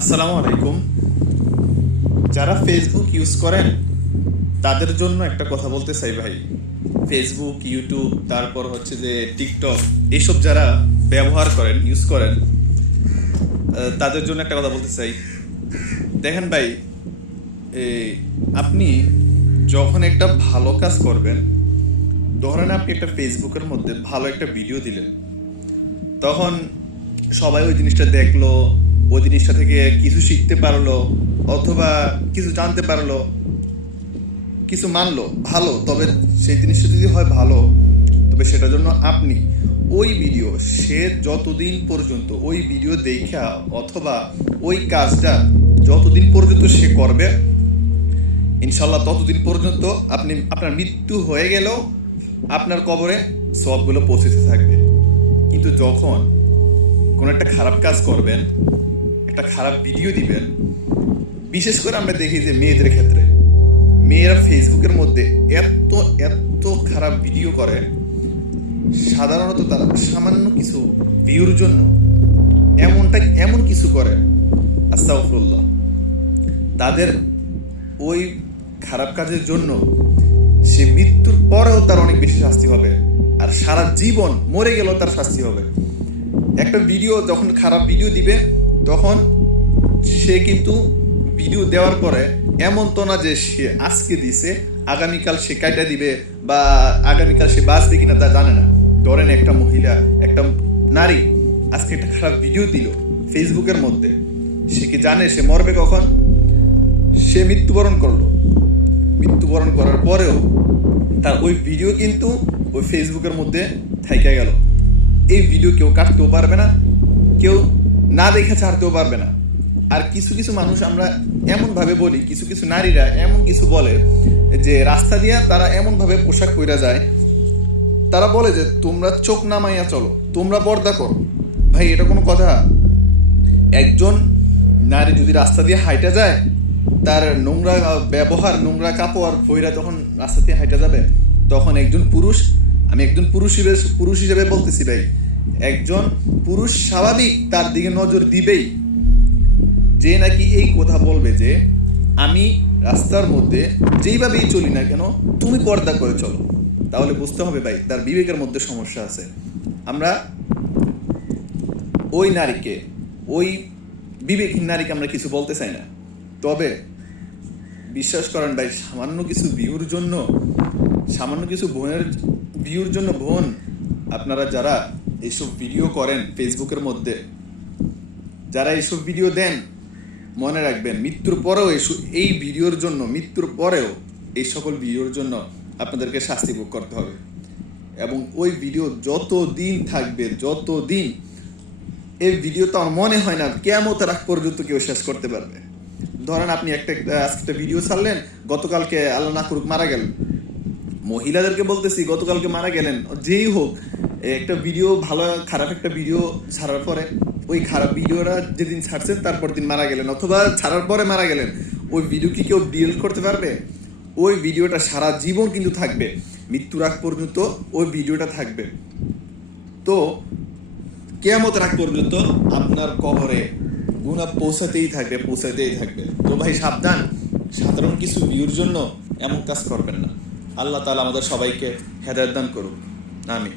আসসালামু আলাইকুম। যারা ফেসবুক ইউজ করেন, তাদের জন্য একটা কথা বলতে চাই ভাই। ফেসবুক ইউটিউব তারপর হচ্ছে যে টিকটক এইসব যারা ব্যবহার করেন ইউজ করেন তাদের জন্য একটা কথা বলতে চাই। দেখেন ভাই আপনি যখন একটা ভালো কাজ করবেন, ধরেন আপনি একটা ফেসবুকের মধ্যে ভালো একটা ভিডিও দিলেন, তখন সবাই ওই জিনিসটা দেখল ওই জিনিসটা থেকে কিছু শিখতে পারল, অথবা কিছু জানতে পারল, কিছু মানলো, ভালো, তবে সেই জিনিসটা যদি হয় ভালো, তবে সেটার জন্য আপনি ওই ভিডিও সে যতদিন পর্যন্ত ওই ভিডিও দেখা অথবা ওই কাজটা যতদিন পর্যন্ত সে করবে ইনশাল্লাহ ততদিন পর্যন্ত আপনি, আপনার মৃত্যু হয়ে গেলেও আপনার কবরে সবগুলো পৌঁছেতে থাকবে। কিন্তু যখন কোনো একটা খারাপ কাজ করবেন একটা খারাপ ভিডিও দিবেন। বিশেষ করে আমরা দেখি যে মেয়েদের ক্ষেত্রে। মেয়েরা ফেসবুকের মধ্যে এত এত খারাপ ভিডিও করে, সাধারণত তারা সামান্য কিছু ভিউর জন্য এমনটা, এমন কিছু করে। আস্তাগফিরুল্লাহ। তাদের ওই খারাপ কাজের জন্য সে মৃত্যুর পরেও তার অনেক বেশি শাস্তি হবে। আর সারা জীবন মরে গেলেও তার শাস্তি হবে। একটা ভিডিও যখন খারাপ ভিডিও দিবে তখন সে কিন্তু ভিডিও দেওয়ার পরে এমন তো না যে সে আজকে দিছে, আগামীকাল সে কাটা দিবে বা আগামীকাল সে বাঁচবে কিনা তা জানে না। ধরেন একটা মহিলা, একটা নারী আজকে একটা খারাপ ভিডিও দিল ফেসবুকের মধ্যে। সে কি জানে সে মরবে কখন? সে মৃত্যুবরণ করল। মৃত্যুবরণ করার পরেও তার ওই ভিডিও কিন্তু ওই ফেসবুকের মধ্যে থাইকা গেল। এই ভিডিও কেউ কাটতেও পারবে না না দেখে ছাড়তেও পারবে না। আর কিছু কিছু মানুষ আমরা এমনভাবে বলি, কিছু কিছু নারীরা এমন কিছু বলে যে রাস্তা দিয়া তারা এমনভাবে পোশাক পরা যায়। তারা বলে যে, তোমরা চোখ নামাইয়া চলো, তোমরা পর্দা করো। ভাই, এটা কোনো কথা? একজন নারী যদি রাস্তা দিয়ে হাইটা যায়, তার নোংরা ব্যবহার, নোংরা কাপড় ভৈরা তখন রাস্তা দিয়ে হাইটা যাবে? তখন একজন পুরুষ, আমি একজন পুরুষ হিসেবে পুরুষ হিসেবে বলতেছি ভাই একজন পুরুষ স্বাভাবিক তার দিকে নজর দিবেই। যে নাকি এই কথা বলবে যে, আমি রাস্তার মধ্যে যেইভাবেই চলি না কেন, তুমি পর্দা করে চলো। তাহলে বুঝতে হবে ভাই, তার বিবেকের মধ্যে সমস্যা আছে। আমরা ওই নারীকে, ওই বিবেকহীন নারীকে আমরা কিছু বলতে চাই না। তবে বিশ্বাস করেন ভাই, সামান্য কিছু ভিউর জন্য, সামান্য কিছু বোনের ভিউর জন্য বোন আপনারা যারা এইসব ভিডিও করেন ফেসবুকের মধ্যে। যারা এইসব ভিডিও দেন, মনে রাখবেন, মৃত্যুর পরেও এই ভিডিওর জন্য, মৃত্যুর পরেও এই সকল ভিডিওর জন্য আপনাদেরকে শাস্তি ভোগ করতে হবে। এবং ওই ভিডিও যত দিন থাকবে যত দিন এই ভিডিও তো আমার মনে হয় না কেমন রাখ পর্যন্ত কেউ শেষ করতে পারবে। ধরেন আপনি একটা, আজকে একটা ভিডিও ছাড়লেন, গতকালকে আল্লাহ না করুক মারা গেল মহিলাদেরকে বলতেছি, গতকালকে মারা গেলেন, যেই হোক একটা ভিডিও ভালো, খারাপ একটা ভিডিও ছাড়ার পরে, ওই খারাপ ভিডিওটা যেদিন ছাড়ছেন, তারপর দিন মারা গেলেন। অথবা ছাড়ার পরে মারা গেলেন। ওই ভিডিও কি কেউ ডিলিট করতে পারবে? ওই ভিডিওটা সারা জীবন কিন্তু থাকবে। মৃত্যুর আগ পর্যন্ত ওই ভিডিওটা থাকবে। তো কেয়ামত রাখ পর্যন্ত আপনার কবরে গুণা পৌঁছাতেই থাকবে পৌঁছাতেই থাকবে। তো ভাই, সাবধান। সাধারণ কিছু ভিউর জন্য এমন কাজ করবেন না। আল্লাহ তালা আমাদের সবাইকে হেদায়ত দান করুক। আমি